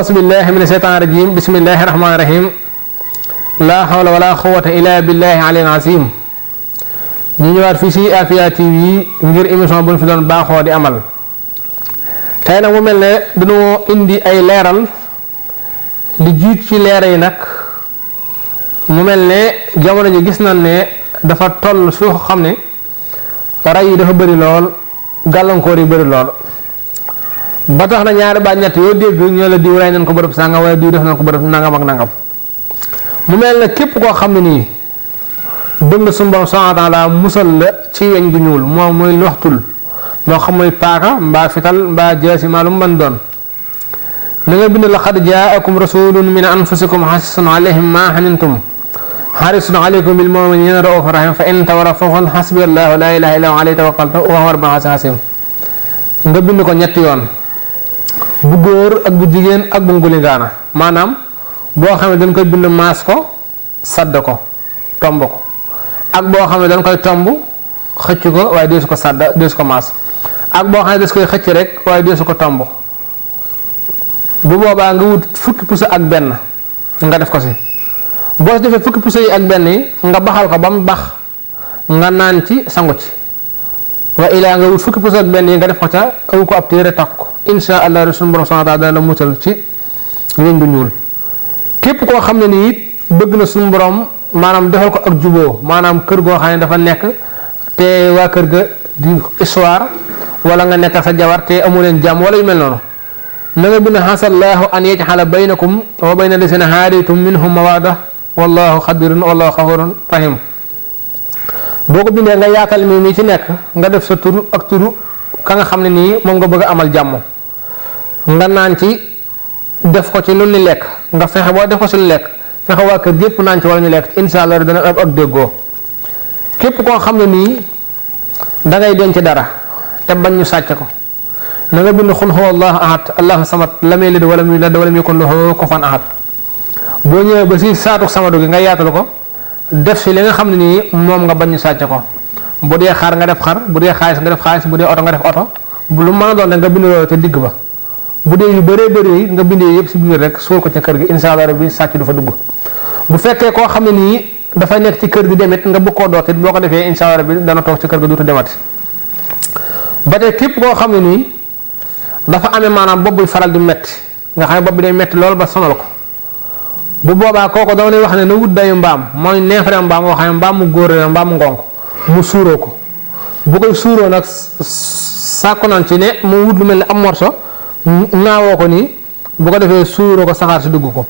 auzu billahi mina shaytaani rajim bismillahi rahmaani rahim laa hawla wala quwwata illa billahi aliyil azim ñu ñëwaat fii ci Afia TV ngir émission bu ñu fi doon baaxoo di amal tey nag mu mel ne dañoo indi ay leeral li jiit ci leera yi nag mu mel ne jamono ji gis nañ ne dafa toll su xam ne ray yi dafa bëri lool gàllankoor yi bëri lool ba tax na ñaari ba ñett yoo dégg ñoo la diw ray nañ ko bërëb sàngam wala diw def nañ ko bërëb nangam ak nangam mu mel ne képp koo xam ne nii bëgg suñu Boroom subhaanahu wa taala musal la ci weñ gu ñuul moom mooy waxtul moo xam mooy paaka mbaa fital mbaa jaasi maa lu mu mën doon na nga bind laqad jaakum rasulun min anfusikum hasisun alayhim ma hanantum harisun alaykum bil mu'minina ra'ufur rahim fa in tawallaw faqul hasbiyallahu la ilaha illa huwa alayhi tawakkaltu wa huwa rabbul arshil azim nga bind ko ñetti yoon bu góor ak bu jigéen ak bu ngulingaana maanaam boo xam ne dañ koy bind maas ko sadd ko tomb ko ak boo xam ne dañ koy tomb xëcc ko waaye deesu ko sadd deesu ko maas ak boo xam ne des koy xëcc rek waaye deesu ko tomb bu boobaa nga wut fukki puso ak benn nga def ko si boo si defee fukki puso yi ak benn yi nga baxal ko ba mu bax nga naan ci sangu ci wa ilaa nga wut fukki puso ak benn yi nga def ko ca aw ko ab téere takk ko insha allah suñu Boroom subhaanahu wa taala dana la muccal ci weñ bu ñuul képp koo xam ne nii it bëgg na suñu borom maanaam defal ko ak juboo maanaam kër goo xam ne dafa nekk te waa kër ga di histoire wala nga nekk sa jabar te amu leen jàmm wala yu mel noonu na nga bind hasallahu an yaj'ala baynakum wa bayna lasina haadaytum minhum mawadda wallahu xadirun wallahu xafurun rahim boo ko bindee nga yaatal mi ci nekk nga def sa tur ak turu ka nga xam ne nii moom nga bëgg a amal jàmm nga naan ci def ko ci lu ni lekk nga fexe boo def ko ci lu lekk fexe waa kër gépp naan ci wala ñu lekk insha allah dana am ak déggoo képp koo xam ne nii dangay denc dara te bañ ñu sàcc ko na nga bind xul huwa allahu ahad allahu samad lam yalid walam yulad walam yakun lahu kufuwan ahad boo ñëwee ba si saatu samadu gi nga yaatal ko def si li nga xam ne nii moom nga bañ ñu sàcc ko bu dee xar nga def xar bu dee xaalis nga def xaalis bu dee oto nga def oto lu mën a doon rek nga bind loolu te digg ba bu dee yu bëree bëri nga bindee yëpp si biir rek suul ko ca kër gi insha allah rabbi sàcc du fa dugg bu fekkee koo xam ne nii dafay nekk ci kër gi demit nga bëgg koo dootit boo ko defee insha allah rabbi dana toog ci kër gi duutu demati ba tey képp koo xam ne nii dafa amee maanaam bopp buy faral di metti nga xam ne bopp bi day metti loolu ba sonal ko bu boobaa kooku dama lay wax ne na wut dayu mbaam mooy neefere mbaam moo xam ne mbaam mu góor la mbaam mu ngonk mu suuroo ko bu koy suuroo nag sàkku naan ci ne mu wut lu mel ne am morso naawoo ko nii bu ko defee suuroo ko saxaar si dugg ko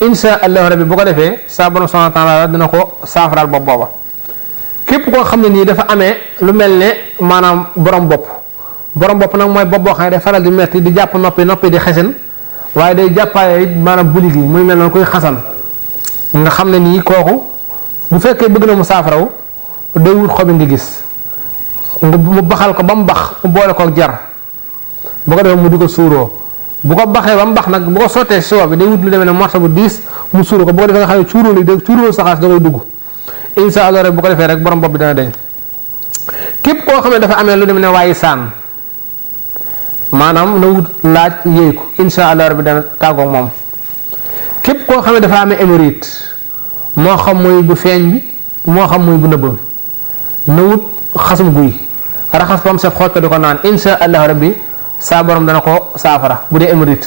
insha allahu rabbi bu ko defee saa Boroom subhaanahu wa taala dina ko saafaraal bopp booba képp koo xam ne nii dafa amee lu mel ne maanaam borom bopp nag mooy bopp boo xam ne day faral di metti di jàpp noppi di xesen waaye day jàppaale maanaam buli gi muy mel noonu koy xasan nga xam ne nii kooku bu fekkee bëgg na mu saafaraw day wut xobi ndi gis mu baxal ko ba mu bax mu boole ko jar bu ko defee mu di ko suuroo bu ko baxee ba mu bax nag bu ko sottee si bi day wut lu demee ne morso bu diis mu suuroo ko bu ko defee nga xam ne cuuróo li dégg cuuróo saxaas da koy dugg insha allah rek bu ko defee rek borom bopp bi dana deñ képp koo xam ne dafa amee lu demee ne waaye saan maanaam na wut laaj yéey ko insha allah rabbi dana tàggoog moom képp koo xam ne dafa amee hémorroïde moo xam muy bu feeñ bi moo xam muy bu nëbb bi na wut xasum guy raxas ko am sef xooj ko di ko naan insha allah rabbi saa borom dana ko saafara bu dee hémorroïde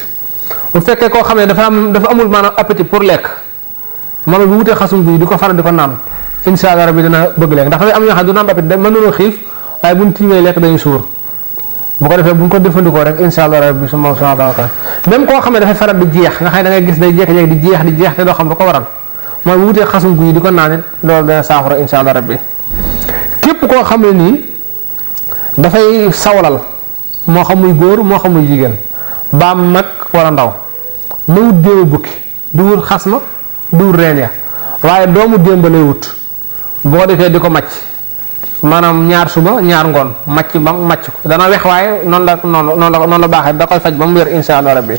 bu fekkee koo xam ne dafa amul maanaam appétit pour lekk moom bu wutee xasum guy di ko faral di ko naan insha allah rabbi dana bëgg lekk ndax dafay am ñoo xam ne du naan appétit mën nañoo xiif waaye buñ tiimee lekk dañuy suur bu ko defee bu ñu ko defandikoo rek insha allah rabbi su ma subhanahu wa taala même koo xam ne dafay faral di jeex nga xam ne da ngay gis day jékki-jékki di jeex te doo xam lu ko waral mooy bu wutee xasum guy di ko naan it loolu dana saafara insha allah rabbi képp koo xam ne nii dafay sawlal moo xam muy góor moo xam muy jigéen baam mag wala ndaw na wut déemu bukki du wut xas ma du wut reen ya waaye doomu démb lay wut bu ko defee di ko màcc maanaam ñaar suba ñaar ngoon màcc ba màcc ko dana wex waaye noonu la baaxee da koy faj ba mu wér insha allah rabbi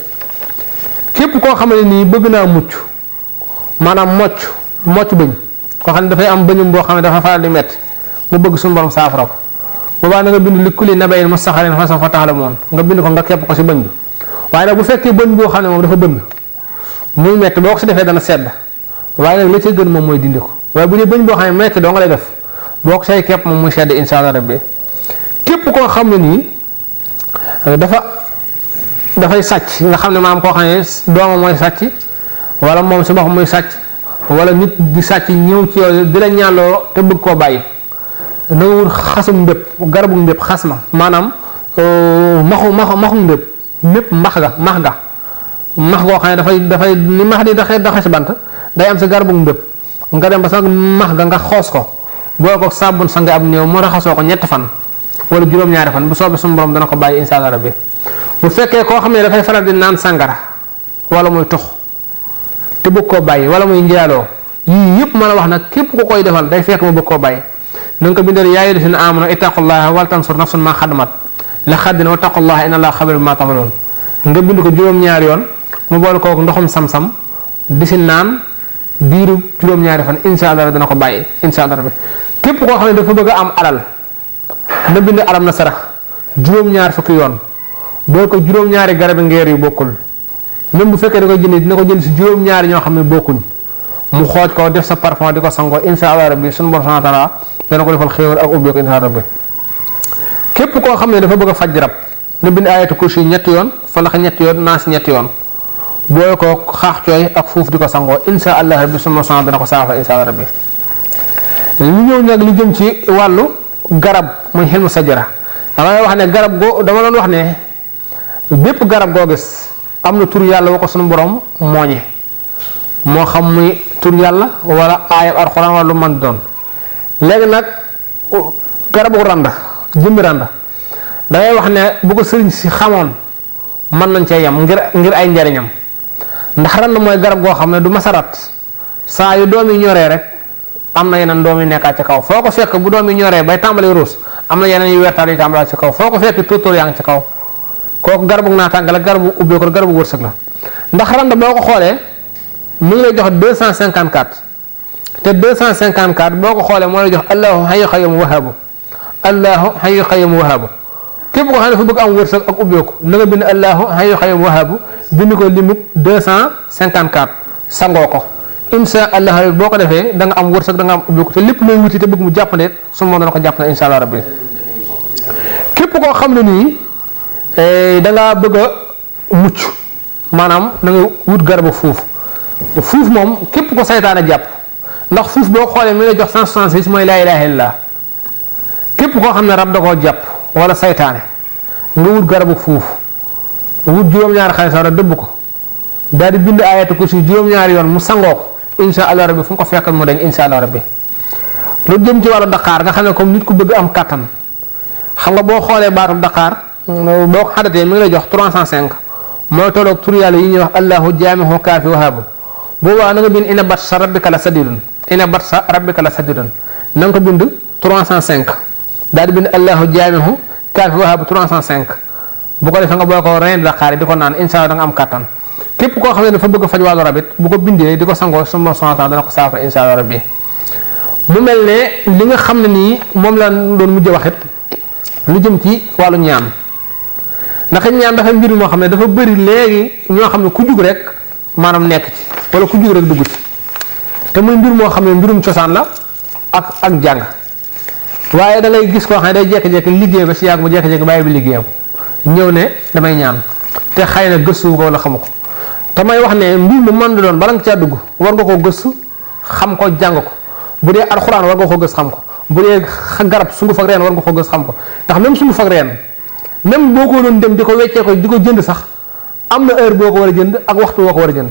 képp koo xam ne nii bëgg naa mucc maanaam mocc bëñ koo xam ne dafay am bëñum boo xam ne dafa faral di metti mu bëgg suñu borom saafara ko boobaa na nga bind li kulli nabayin mustaxarin fa sawfa ta'lamuun nga bind ko nga kepp ko si bëñ bi waaye nag bu fekkee bëñ boo xam ne moom dafa bënn muy metti boo ko si defee dana sedd waaye nag la ca gën moom mooy dindi ko waaye bu dee bëñ boo xam ne metti doo nga lay def boo ko say képp moom muy sedd insha allah rabbi képp koo xam ne nii dafay sàcc nga xam ne maam koo xam ne doomam mooy sàcc wala moom si boppam muy sàcc wala nit di sàcc ñëw ci yow di la ñaanloo te bëgg koo bàyyi na nga wut xasum mbépp garabu mbépp xas ma maanaam maxu mbépp max goo xam ne dafay ni max di daxe si bant day am si garabu mbépp nga dem ba sax max ga nga xoos ko boo ko sàbbun sa nga am néew mu raxasoo ko ñetti fan wala juróom-ñaari fan bu soobee suñu borom dana ko bàyyi insha allah rabbi bu fekkee koo xam ne dafay faral di naan sàngara wala muy tux te bëgg koo bàyyi wala muy njaaloo yii yëpp mën a wax nag képp ku koy defal day fekk mu bëgg koo bàyyi na nga ko bindal yaa ayyuhallazina aamanu ittaqullaha wal tansur nafsun maa xaddamat li xaddin wattaqullaha inna allaha xabiirun bimaa ta'maluun nga bind ko juróom-ñaari yoon mu boole kook ndoxum sam-sam di si naan diiru juróom-ñaari fan insha allah dana ko bàyyi insha allah rabbi képp koo xam ne dafa bëgg a am alal na bind alam na sarax juróom-ñaar fukki yoon boole ko juróom-ñaari garabi ngeer yu bokkul même bu fekkee da koy jënd dina ko jënd si juróom-ñaari ñoo xam ne bokkuñ mu xooj ko def sa parfum di ko sangoo insha allah rabbi suñu borom subhanahu wa taala dana ko defal xéewal ak ubbeeku insha allah rabbi képp koo xam ne dafa bëgg a faj rab na bind ayatu kursi ñetti yoon falax ñetti yoon naas ñetti yoon boole ko xaax cooy ak fuuf di ko sangoo insha allah rabbi suñu borom dana ko saafara insha allah rabbi li ñëw nag li jëm ci wàllu garab muy xilmu sajara damay wax ne garab goo dama doon wax ne bépp garab goo gis am na tur yàlla wa ko suñu borom mooñe moo xam muy tur yàlla wala aayab alxuraan wala lu man doon léegi nag garabu randa jëmbi randa dangay wax ne bu ko sëriñ si xamoon mën nañ cee yem ngir ay njariñam ndax randa mooy garab goo xam ne du masarat saa yu doom yi ñoree rek am na yeneen doom yi nekkaat ci kaw foo ko fekk bu doom yi ñoree bay tàmbali ruus am na yeneen yu wertaal yi tàmbalaat ci kaw foo ko fekk tóortóor yaa ngi ci kaw kooku garabu naataange la garabu ubbeeku la garabu wërsëg la ndax randa boo ko xoolee mi ngi lay jox 254 te 254 boo ko xoolee moo lay jox allahu hayyu qayyum wahaabu allahu hayyu qayyum wahaabu képp koo xam ne dafa bëgg am wërsëg ak ubbeeku na nga bind allahu hayyu qayyum wahaabu bind ko limite 254 sangoo ko insha allah boo ko defee da nga am wërsëg da nga am ubbeeku te lépp looy wuti te bëgg mu jàppale su moom dana ko jàppale insha allah rabbi képp koo xam ne nii da ngaa bëgg a mucc maanaam da nga wut garabu fuuf moom képp ko saytaane jàpp ndax fuuf boo xoolee mi lay jox 166 mooy laa ilaaha illallah képp koo xam ne rab da koo jàpp wala saytaane nga wut garabu fuuf wut juróom-ñaari xaalis wala dëbb ko daal di bind ayatu kursi juróom-ñaari yoon mu sangoo ko insha allah rabbi fu mu ko fekkal mu dañ insha allah rabbi lu jëm ci wàllu daqaar nga xam ne comme nit ku bëgg am kattan xam nga boo xoolee baatu daqaar boo ko xadatee mi ngi lay jox 305 mooy tolloog tur yàlla yi ñuy wax allahu jaamihu kaafi wahaabu boobaa na nga bind ina bat sa rabbika la sadidun ina bat sa rabbika la sadidun na nga ko bind 305 daal di bind allahu jaamihu kaafi wahaabu 305 bu ko defee nga boo ko rendi daqaar yi di ko naan insha allah da nga am kattan képp koo xam ne dafa bëgg faj wàllu rabit bu ko bindee di ko sangoo suma sonatan dana ko saafara insha allah rabbi mu mel ne li nga xam ne nii moom la doon mujj waxit lu jëm ci wàllu ñaan ndax ñaan dafa mbir moo xam ne dafa bëri léegi ñoo xam ne ku jug rek maanaam nekk ci wala ku jug rek dugg ci te muy mbir moo xam ne mbirum cosaan la ak jàng waaye da ngay gis koo xam ne day jékki-jékki liggéey ba si yàgg mu jékki-jékki bàyyi bi liggéeyam ñëw ne damay ñaan te xëy na gëstu ko wala xamu ko te may wax ne mbir mu mën doon bala nga caa dugg war nga ko gëstu xam ko jàng ko bu dee alxuraan war nga ko gëstu xam ko bu dee garab sunguf ak reen war nga ko gëstu xam ko ndax même sunguf ak reen même boo ko doon dem di ko weccee ko di ko jënd sax am na heure boo ko war a jënd ak waxtu boo ko war a jënd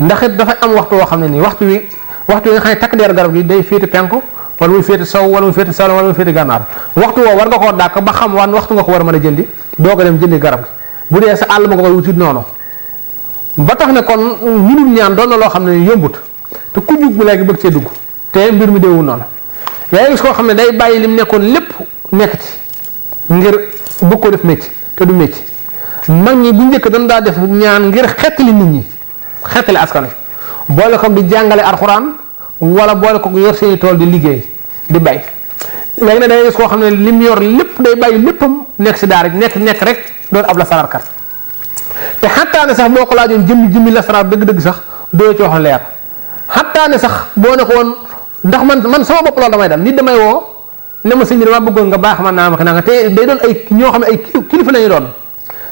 ndax it dafa am waxtu woo xam ne nii waxtu wi nga xam ne takk deer garab gi day féete penku wala muy féete sow wala muy féete saalum wala muy féete gànnaar waxtu woo war nga koo dàkk ba xam wan waxtu nga ko war a mën a jëndi doo ko dem jëndi garab gi bu dee sa àll ma nga koy wutit noonu ba tax ne kon ñunum ñaan doon na loo xam ne yombut te ku jug bu léegi bëgg cee dugg te mbir mi déewul noonu yaa gis koo xam ne day bàyyi lim nekkoon lépp nekk ci ngir bëgg ko def mécc te du mécc mag ñi bu njëkk dañ daa def ñaan ngir xettali nit ñi xettali askan wi boole ko di jàngale alxuraan wala boole ko yor seeni tool di liggéey di bay léegi nag day gis koo xam ne lim yor lépp day bàyyi léppam nekk si daara nekk rek doon ab la sararkat te xattaa ne sax boo ko laajoon jëmmi lasaraar dëgg-dëgg sax doo ci wax leer xattaa ne sax boo ne ko woon ndax man sama bopp loolu damay dal nit damay woo ne ma sëñ bi dama bëggoon nga baax man naa ma naa nga te day doon ay ñoo xam ne ay kilifa lañu doon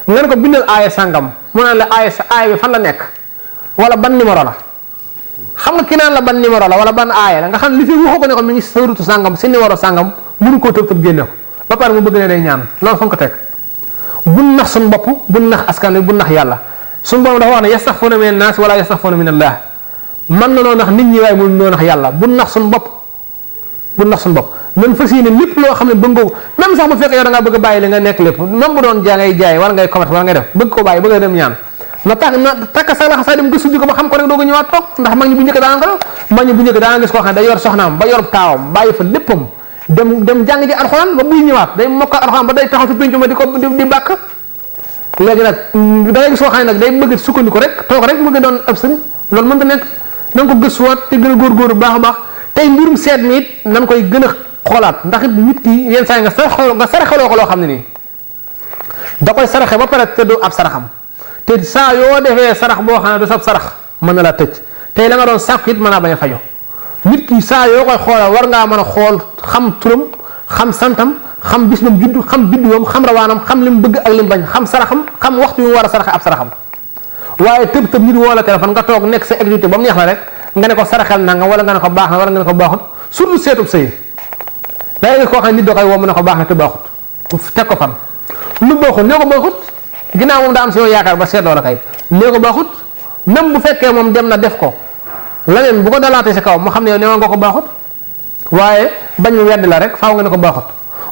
nga ne ko bindal aaya sàngam mu naan la aaya bi fan la nekk wala ban numéro la xam nga ki naan la ban numéro la wala ban aaya la nga xam li fi waxoo ko ne ko mi ngi sërutu sàngam si numéro sàngam mënu koo tëb génne ko ba pare mu bëgg ne day ñaan loolu fa nga ko teg buñ nax suñ bopp buñ nax askan wi buñ nax yàlla suñ borom dafa wax ne yastaxfuuna mina naas wala yastaxfuuna min allah man na noo nax nit ñi waaye mënu noo nax yàlla buñ nax suñ bopp buñ nax suñ bopp nan fas yéene lépp loo xam ne bëgg nga ko même sax bu fekkee yow da ngaa bëgg a bàyyi li nga nekk lépp même bu doon ngay jaay wala ngay commerce wala ngay def bëgg ko bàyyi bëgg a dem ñaan na takk sa laxa saa dem gëstu ji ko ba xam ko rek doo ko ñëwaat toog ndax mag ñi bu njëkk daa nga gis koo xam ne day yor soxnaam ba yor taawam bàyyi fa léppam dem jàng ji alxuraan ba buy ñëwaat day mokk alxuraan ba day taxaw ci pénc ma di bàkk léegi nag da ngay gis koo xam ne nag day bëgg sukkandiku rek toog rek bëgg doon ab sëñ loolu mën ta nekk na nga ko gëstuwaat te gën a góorgóorlu baax a baax tey mbirum seet mi it nan koy gën a xoolaat ndax it nit ki yenn saa yi nga saraxaloo ko loo xam ne nii da koy saraxe ba pare te du ab saraxam te saa yoo defee sarax boo xam ne du sab sarax mën na laa tëj tey la nga doon sàkku it mën naa bañ a fajo nit ki saa yoo koy xoolal war ngaa mën a xool xam turam xam santam xam bis bam judd xam bidduwam xam rawaanam xam li mu bëgg ak li mu bañ xam saraxam xam waxtu yu mu war a saraxe ab saraxam waaye tëb nit woo la téléphone nga toog nekk sa activité ba mu neex la rek nga ne ko saraxel nanga wala nga ne ko baax na wala nga ne ko baaxut surtout seetub sëy day gis koo xam ne nit doo koy woo mu ne ko baax na te baaxut teg ko fan lu baaxut nee ko baaxut ginnaaw moom daa am si yow yaakaar ba seetloo la kay nee ko baaxut même bu fekkee moom dem na def ko leneen bu ko dalaatee si kaw mu xam ne yow nee nga ko baaxut waaye bañ mu wedd la rek faaw nga ne ko baaxut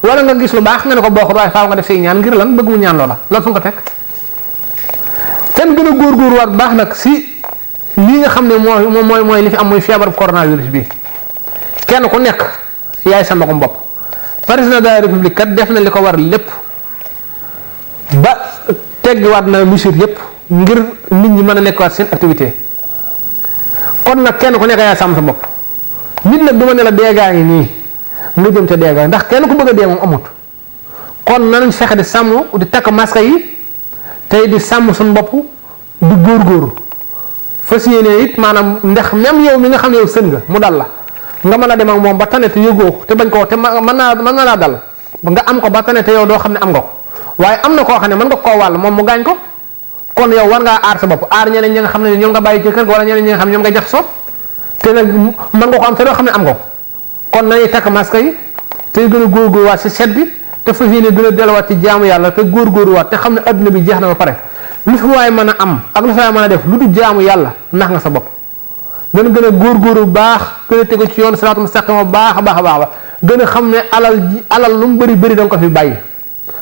wala nga gis lu baax nga ne ko baaxut waaye faaw nga def say ñaan ngir lan bëgg mu ñaan loola loolu fu nga ko teg kenn gën a góorgóorluwaat baax nag si lii nga xam ne mooy li fi am muy feebaru coronavirus bi kenn ku nekk yaay sa magum bopp président de la république kat def na li ko war lépp ba teggiwaat na mesure yépp ngir nit ñi mën a nekkaat seen activité kon nag kenn ku nekk yaay sàmm sa bopp nit nag du ma ne la deegaa ngi nii nga jëm ca deegaa ndax kenn ku bëgg a dee moom amut kon nanuñ fexe di sàmm di takk masque yi tey di sàmm suñu bopp di góorgóorlu fas yéene it maanaam ndax même yow mi nga xam ne yow sën nga mu dal la nga mën a dem ak moom ba tane te yëgoo te bañ koo te mën na laa dal nga am ko ba tane te yow doo xam ne am nga ko waaye am na koo xam ne mën nga koo wàll moom mu gaañ ko kon yow war ngaa aar sa bopp aar ñeneen ñi nga xam ne ñoom nga bàyyi ci kër ga wala ñeneen ñi nga xam ne ñoom nga jax soot te nag mën nga ko am te doo xam ne am nga ko kon nañuy takk masque yi te gën a góorgóorluwaat si set bi te fas yéene gën a delluwaat ci jaamu yàlla te góorgóorluwaat te xam ne adduna bi jeex na ba pare lu fi waay mën a am ak lu fi waay mën a def lu du jaamu yàlla nax nga sa bopp gën a góorgóorlu bu baax gën a tegu ci yoon siraatu mustaqima baax a baax gën a xam ne alal lu mu bëri da nga ko fi bàyyi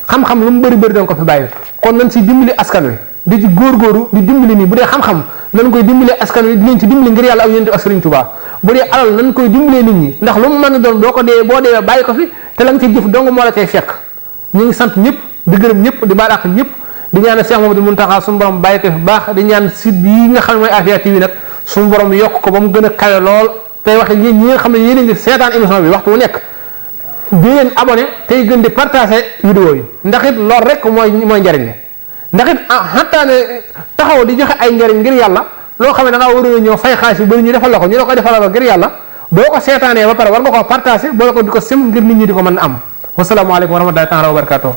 xam-xam lu mu bëri da nga ko fi bàyyi kon nañ si dimbali askan wi di ci góorgóorlu di dimbali nii bu dee xam-xam nañ koy dimbali askan wi di leen ci dimbali ngir yàlla ak yonent ak Sëriñ Tuubaa bu dee alal nañ koy dimbalee nit ñi ndax lu mu mën a doon boo dee bàyyi ko fi te la nga ci jëf dong moo la cay fekk ñu ngi sant ñëpp di gërëm ñëpp di baal ak ñëpp di ñaan Cheikh Mamadou Mountakha suñu borom bàyyi ko fi baax di ñaan site bii nga xam ne mooy Afia TV nag suñu borom yokk ko ba mu gën a kawe lool tey waxe yéen ñi nga xam ne yéen a ngi seetaan émission bi waxtu wu nekk di leen abonné tey gën di partager vidéo yi ndax it loolu rek mooy njariñ li ndax it xataa ne taxaw di joxe ay njariñ ngir yàlla loo xam ne da ngaa waroon a ñëw fay xaalis yu bëri ñu defal la ko ñu la ko defal la ngir yàlla boo ko seetaanee ba pare war nga koo partager boo ko di ko sim ngir nit ñi di ko mën a am wasalaamaaleykum wa rahmatullahi taala wa barakatuh